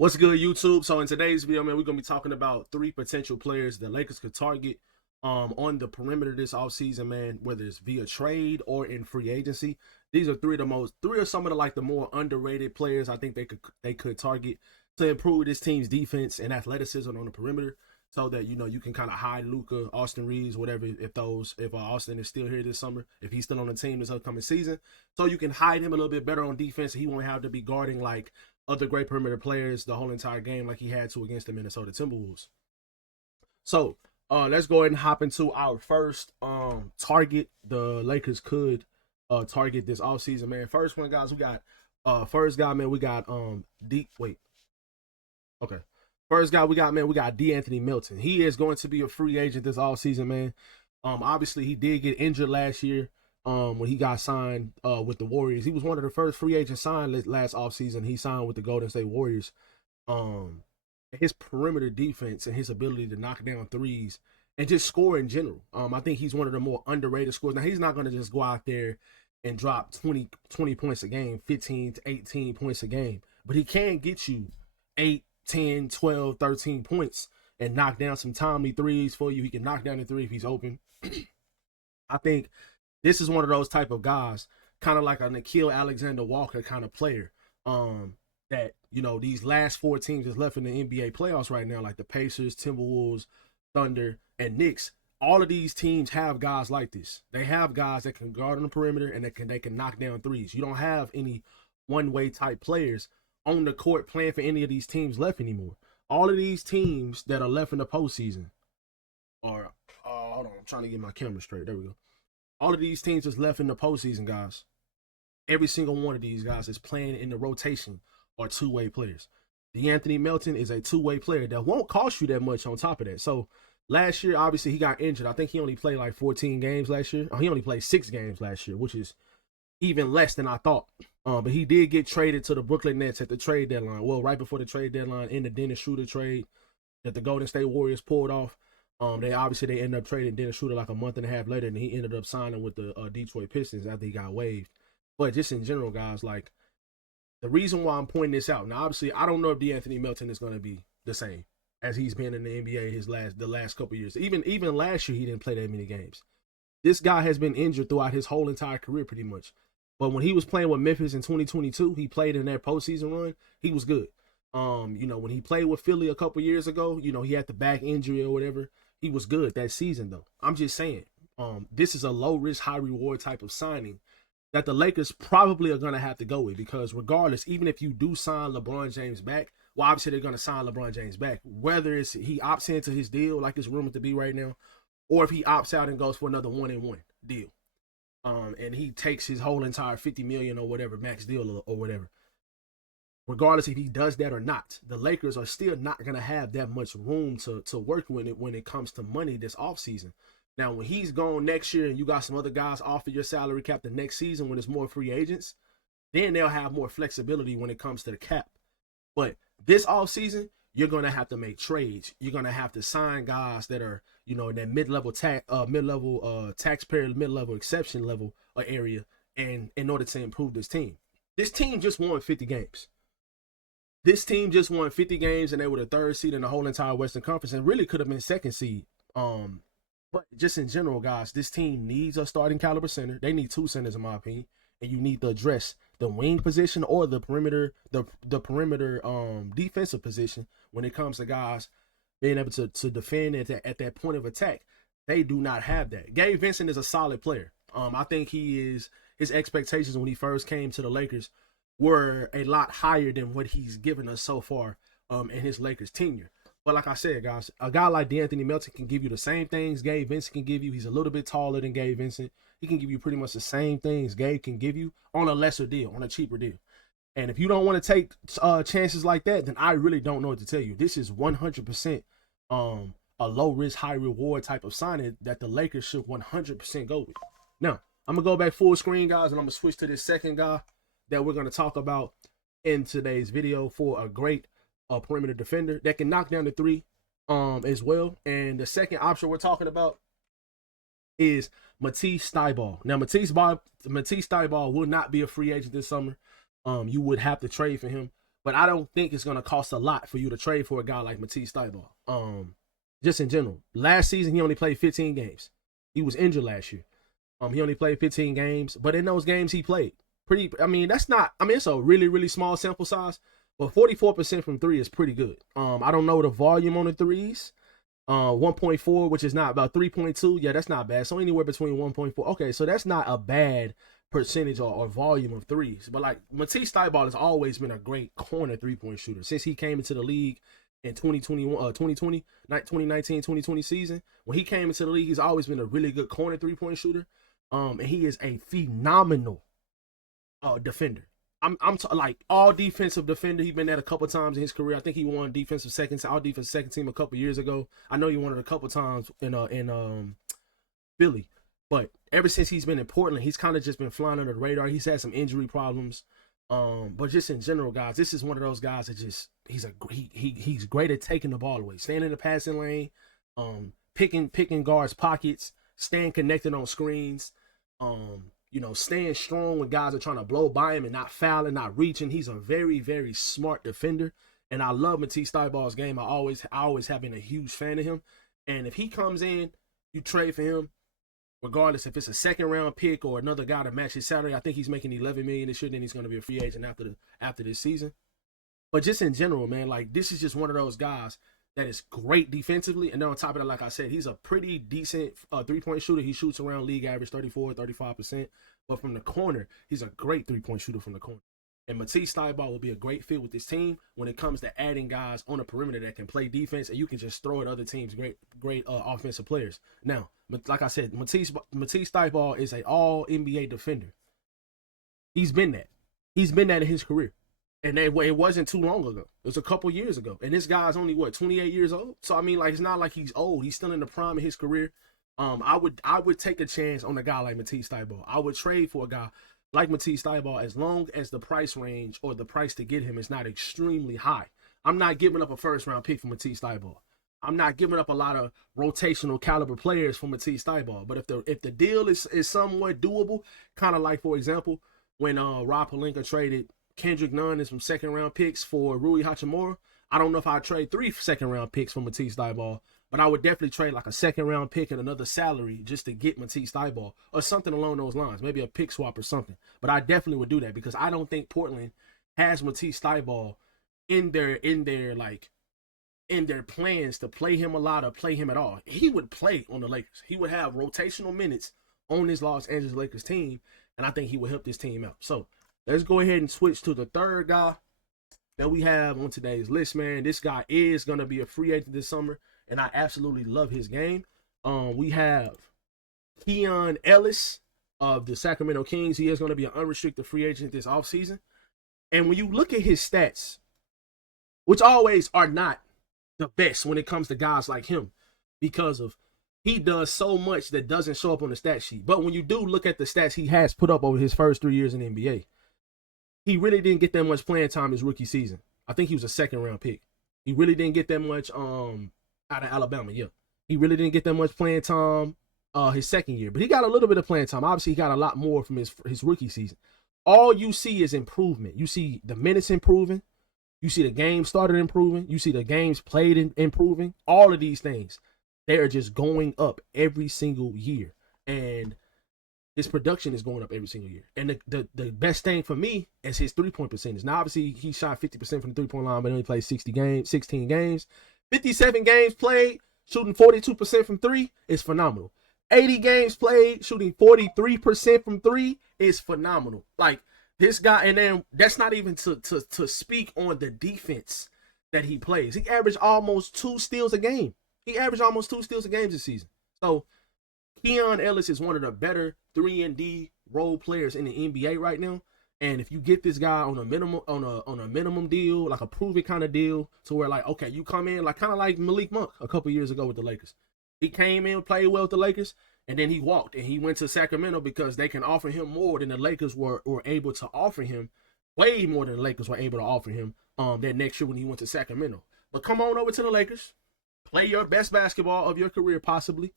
What's good, YouTube? So in today's video, man, we're gonna be talking about three potential players the Lakers could target on the perimeter this offseason, man, whether it's via trade or in free agency. These are three of some of the more underrated players I think they could target to improve this team's defense and athleticism on the perimeter, so that you can kind of hide Luka, Austin Reeves, whatever, if Austin is still here this summer, if he's still on the team this upcoming season, so you can hide him a little bit better on defense. He won't have to be guarding like other great perimeter players the whole entire game like he had to against the Minnesota Timberwolves. So let's go ahead and hop into our first target the Lakers could target this offseason, man. First one, guys, we got first guy, man, we got First guy we got, man, we got D'Anthony Melton. He is going to be a free agent this offseason, man. Obviously he did get injured last year when he got signed with the Warriors. He was one of the first free agents signed last offseason. He signed with the Golden State Warriors. His perimeter defense and his ability to knock down threes and just score in general. I think he's one of the more underrated scorers. Now, he's not going to just go out there and drop 20 points a game, 15 to 18 points a game, but he can get you 8, 10, 12, 13 points and knock down some timely threes for you. He can knock down the three if he's open. I think this is one of those type of guys, kind of like a Nickeil Alexander-Walker kind of player, that, these last four teams that's left in the NBA playoffs right now, like the Pacers, Timberwolves, Thunder, and Knicks. All of these teams have guys like this. They have guys that can guard on the perimeter and they can knock down threes. You don't have any one-way type players on the court playing for any of these teams left anymore. All of these teams that are left in the postseason are, hold on, I'm trying to get my camera straight. There we go. All of these teams that's left in the postseason, guys, every single one of these guys is playing in the rotation are two-way players. D'Anthony Melton is a two-way player that won't cost you that much on top of that. So last year, obviously, he got injured. I think he only played like 14 games last year. He only played 6 games last year, which is even less than I thought. But he did get traded to the Brooklyn Nets at the trade deadline. Well, right before the trade deadline in the Dennis Schroeder trade that the Golden State Warriors pulled off. They ended up trading Dennis Schroeder like a month and a half later, and he ended up signing with the Detroit Pistons after he got waived. But just in general, guys, like, the reason why I'm pointing this out, now obviously I don't know if D'Anthony Melton is going to be the same as he's been in the NBA the last couple of years. Even last year he didn't play that many games. This guy has been injured throughout his whole entire career pretty much. But when he was playing with Memphis in 2022, he played in that postseason run. He was good. When he played with Philly a couple years ago, he had the back injury or whatever. He was good that season, though. I'm just saying, this is a low-risk, high-reward type of signing that the Lakers probably are going to have to go with, because regardless, even if you do sign LeBron James back, well, obviously they're going to sign LeBron James back, whether it's he opts into his deal like it's rumored to be right now, or if he opts out and goes for another 1-and-1 deal, and he takes his whole entire $50 million or whatever max deal or whatever. Regardless if he does that or not, the Lakers are still not going to have that much room to work with it when it comes to money this offseason. Now, when he's gone next year and you got some other guys off of your salary cap the next season when there's more free agents, then they'll have more flexibility when it comes to the cap. But this offseason, you're going to have to make trades. You're going to have to sign guys that are, in that mid-level taxpayer, mid-level exception level area, and in order to improve this team. This team just won 50 games. This team just won 50 games, and they were the third seed in the whole entire Western Conference, and really could have been second seed. But just in general, guys, this team needs a starting caliber center. They need 2 centers, in my opinion, and you need to address the wing position or the perimeter, the perimeter defensive position when it comes to guys being able to defend at that point of attack. They do not have that. Gabe Vincent is a solid player. I think his expectations when he first came to the Lakers were a lot higher than what he's given us so far in his Lakers tenure. But like I said, guys, a guy like D'Anthony Melton can give you the same things Gabe Vincent can give you. He's a little bit taller than Gabe Vincent. He can give you pretty much the same things Gabe can give you on a lesser deal, on a cheaper deal. And if you don't want to take chances like that, then I really don't know what to tell you. This is 100% a low-risk, high-reward type of signing that the Lakers should 100% go with. Now, I'm going to go back full screen, guys, and I'm going to switch to this second guy that we're going to talk about in today's video for a great perimeter defender that can knock down the three as well. And the second option we're talking about is Matisse Thybulle. Now, Matisse Thybulle will not be a free agent this summer. You would have to trade for him. but I don't think it's gonna cost a lot for you to trade for a guy like Matisse Thybulle. Just in general. Last season he only played 15 games. He was injured last year. He only played 15 games, but in those games he played it's a really, really small sample size, but 44% from three is pretty good. I don't know the volume on the threes. 1.4, which is not about 3.2. Yeah, that's not bad. So anywhere between 1.4. Okay, so that's not a bad percentage or volume of threes. But like Matisse Thybulle has always been a great corner 3-point shooter since he came into the league in 2019, 2020 season. When he came into the league, he's always been a really good corner 3-point shooter. And he is a phenomenal defender. Like all defensive defender. He's been there a couple times in his career. I think he won all defensive second team a couple years ago. I know he won it a couple times in Philly, but ever since he's been in Portland, he's kind of just been flying under the radar. He's had some injury problems, but just in general, guys, this is one of those guys that just he's great at taking the ball away, staying in the passing lane, picking guards' pockets, staying connected on screens. Staying strong when guys are trying to blow by him and not fouling, not reaching. He's a very, very smart defender. And I love Matisse Thybulle's game. I always have been a huge fan of him. And if he comes in, you trade for him, regardless if it's a second round pick or another guy to match his salary. I think he's making $11 million this year, then he's going to be a free agent after this season. But just in general, man, like this is just one of those guys that is great defensively. And then on top of that, like I said, he's a pretty decent 3-point shooter. He shoots around league average 34, 35%. But from the corner, he's a great 3-point shooter from the corner. And Matisse Thybulle will be a great fit with this team when it comes to adding guys on the perimeter that can play defense, and you can just throw at other teams great offensive players. Now, like I said, Matisse Thybulle is an all-NBA defender. He's been that. He's been that in his career. And it wasn't too long ago. It was a couple years ago. And this guy's only, 28 years old? So, I mean, like, it's not like he's old. He's still in the prime of his career. I would take a chance on a guy like Matisse Thybulle. I would trade for a guy like Matisse Thybulle as long as the price range or the price to get him is not extremely high. I'm not giving up a first-round pick for Matisse Thybulle. I'm not giving up a lot of rotational caliber players for Matisse Thybulle. But if the deal is somewhat doable, kind of like, for example, when Rob Pelinka traded Kendrick Nunn and some second-round picks for Rui Hachimura, I don't know if I'd trade 3 second-round picks for Matisse Thybulle, but I would definitely trade like a second-round pick and another salary just to get Matisse Thybulle or something along those lines, maybe a pick swap or something. But I definitely would do that because I don't think Portland has Matisse Thybulle in their plans to play him a lot or play him at all. He would play on the Lakers. He would have rotational minutes on this Los Angeles Lakers team, and I think he would help this team out. So let's go ahead and switch to the third guy that we have on today's list, man. This guy is going to be a free agent this summer, and I absolutely love his game. We have Keon Ellis of the Sacramento Kings. He is going to be an unrestricted free agent this offseason. And when you look at his stats, which always are not the best when it comes to guys like him, because of he does so much that doesn't show up on the stat sheet. But when you do look at the stats he has put up over his first 3 years in the NBA, he really didn't get that much playing time his rookie season. I think he was a second-round pick. He really didn't get that much out of Alabama, yeah. He really didn't get that much playing time his second year. But he got a little bit of playing time. Obviously, he got a lot more from his rookie season. All you see is improvement. You see the minutes improving. You see the game started improving. You see the games played improving. All of these things, they are just going up every single year. And his production is going up every single year. And the best thing for me is his 3-point percentage. Now, obviously, he shot 50% from the 3-point line, but only played 16 games. 57 games played, shooting 42% from 3 is phenomenal. 80 games played, shooting 43% from 3 is phenomenal. Like, this guy, and then that's not even to speak on the defense that he plays. He averaged almost 2 steals a game. This season. So, Keon Ellis is one of the better 3-and-D role players in the NBA right now. And if you get this guy on a minimum deal, like a prove-it kind of deal, to where like, okay, you come in, like kind of like Malik Monk a couple years ago with the Lakers. He came in, played well with the Lakers, and then he walked, and he went to Sacramento because they can offer him more than the Lakers were able to offer him, way more than the Lakers were able to offer him that next year when he went to Sacramento. But come on over to the Lakers, play your best basketball of your career possibly,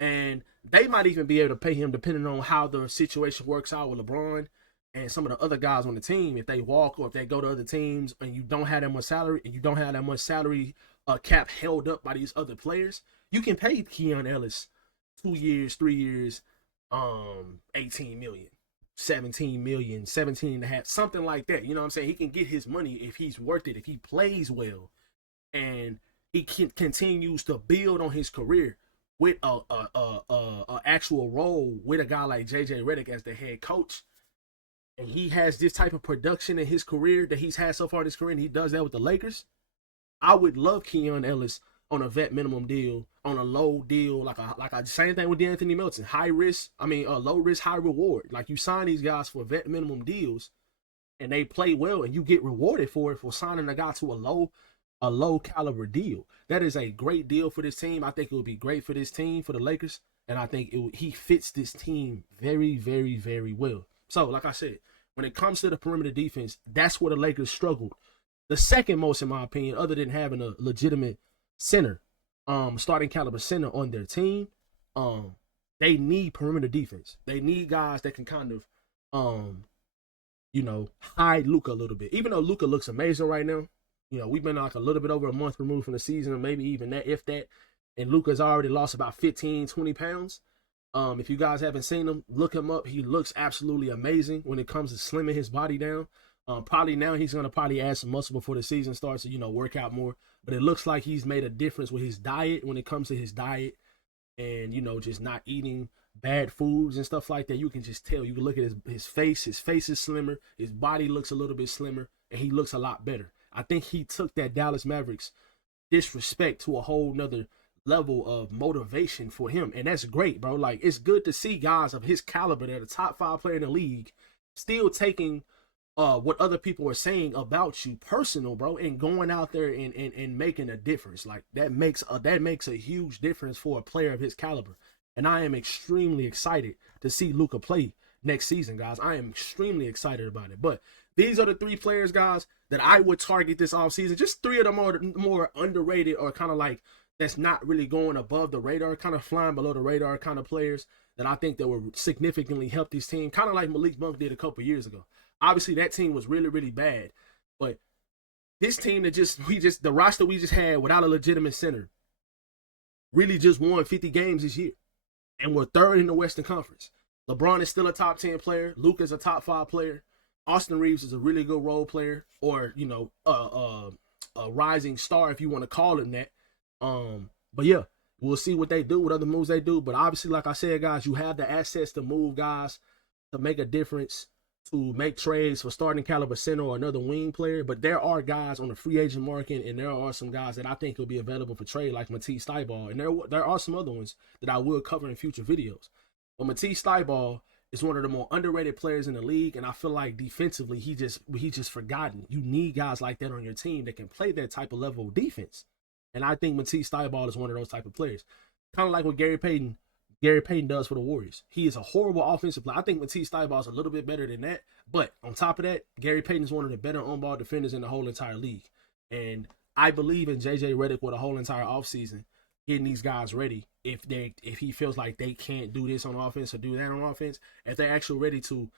and they might even be able to pay him depending on how the situation works out with LeBron and some of the other guys on the team, if they walk or if they go to other teams and you don't have that much salary and you don't have that much salary cap held up by these other players, you can pay Keon Ellis 2 years, 3 years, 18 million, 17 million, 17 and a half, something like that. You know what I'm saying? He can get his money if he's worth it, if he plays well, and he continues to build on his career with a actual role with a guy like JJ Redick as the head coach. And he has this type of production in his career that he's had so far in his career, and he does that with the Lakers. I would love Keon Ellis on a vet minimum deal, on a low deal, like a same thing with D'Anthony Melton. Low risk, high reward. Like, you sign these guys for vet minimum deals, and they play well, and you get rewarded for it, for signing a guy to a low caliber deal. That is a great deal for this team. I think it would be great for this team, for the Lakers, and I think he fits this team very, very, very well. So, like I said, when it comes to the perimeter defense, that's where the Lakers struggled. The second most, in my opinion, other than having a legitimate center, starting caliber center on their team, they need perimeter defense. They need guys that can kind of, hide Luka a little bit. Even though Luka looks amazing right now, we've been like a little bit over a month removed from the season, or maybe even that, if that, and Luka's already lost about 15, 20 pounds. If you guys haven't seen him, look him up. He looks absolutely amazing when it comes to slimming his body down. Probably now he's going to probably add some muscle before the season starts to, work out more. But it looks like he's made a difference with his diet, when it comes to his diet and, just not eating bad foods and stuff like that. You can just tell. You can look at his face. His face is slimmer. His body looks a little bit slimmer, and he looks a lot better. I think he took that Dallas Mavericks disrespect to a whole nother level of motivation for him, and that's great, bro. Like, it's good to see guys of his caliber, that are a top 5 player in the league, still taking what other people are saying about you personal, bro, and going out there and making a difference. Like, that makes a huge difference for a player of his caliber. And I am extremely excited to see Luka play next season, guys. I am extremely excited about it. But these are the 3 players, guys, that I would target this offseason. Just 3 of the more underrated, or kind of like, that's not really going above the radar, kind of flying below the radar kind of players that I think that will significantly help this team, kind of like Malik Monk did a couple years ago. Obviously, that team was really, really bad, but this team the roster we just had without a legitimate center really just won 50 games this year, and we're 3rd in the Western Conference. LeBron is still a top 10 player. Luka's a top 5 player. Austin Reeves is a really good role player, or a rising star, if you want to call him that. But yeah, we'll see what they do, what other moves they do. But obviously, like I said, guys, you have the assets to move guys, to make a difference, to make trades for starting caliber center or another wing player. But there are guys on the free agent market, and there are some guys that I think will be available for trade, like Matisse Thybulle. And there are some other ones that I will cover in future videos. But Matisse Thybulle is one of the more underrated players in the league, and I feel like defensively he just forgotten. You need guys like that on your team that can play that type of level of defense. And I think Matisse Thybulle is one of those type of players. Kind of like what Gary Payton does for the Warriors. He is a horrible offensive player. I think Matisse Thybulle is a little bit better than that. But on top of that, Gary Payton is one of the better on-ball defenders in the whole entire league. And I believe in JJ Redick with a whole entire offseason, getting these guys ready. If he feels like they can't do this on offense or do that on offense, if they're actually ready to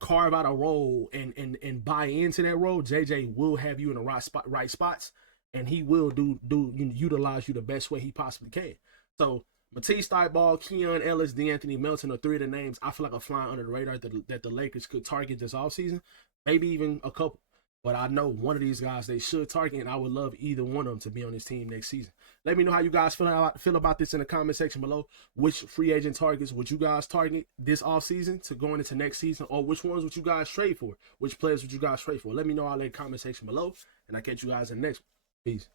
carve out a role and buy into that role, JJ will have you in the right spots. And he will utilize you the best way he possibly can. So Matisse Thybulle, Keon Ellis, D'Anthony Melton are 3 of the names I feel like are flying under the radar that the Lakers could target this offseason. Maybe even a couple. But I know one of these guys they should target, and I would love either one of them to be on this team next season. Let me know how you guys feel about this in the comment section below. Which free agent targets would you guys target this offseason to going into next season? Or which ones would you guys trade for? Which players would you guys trade for? Let me know all in the comment section below, and I'll catch you guys in the next one. Peace.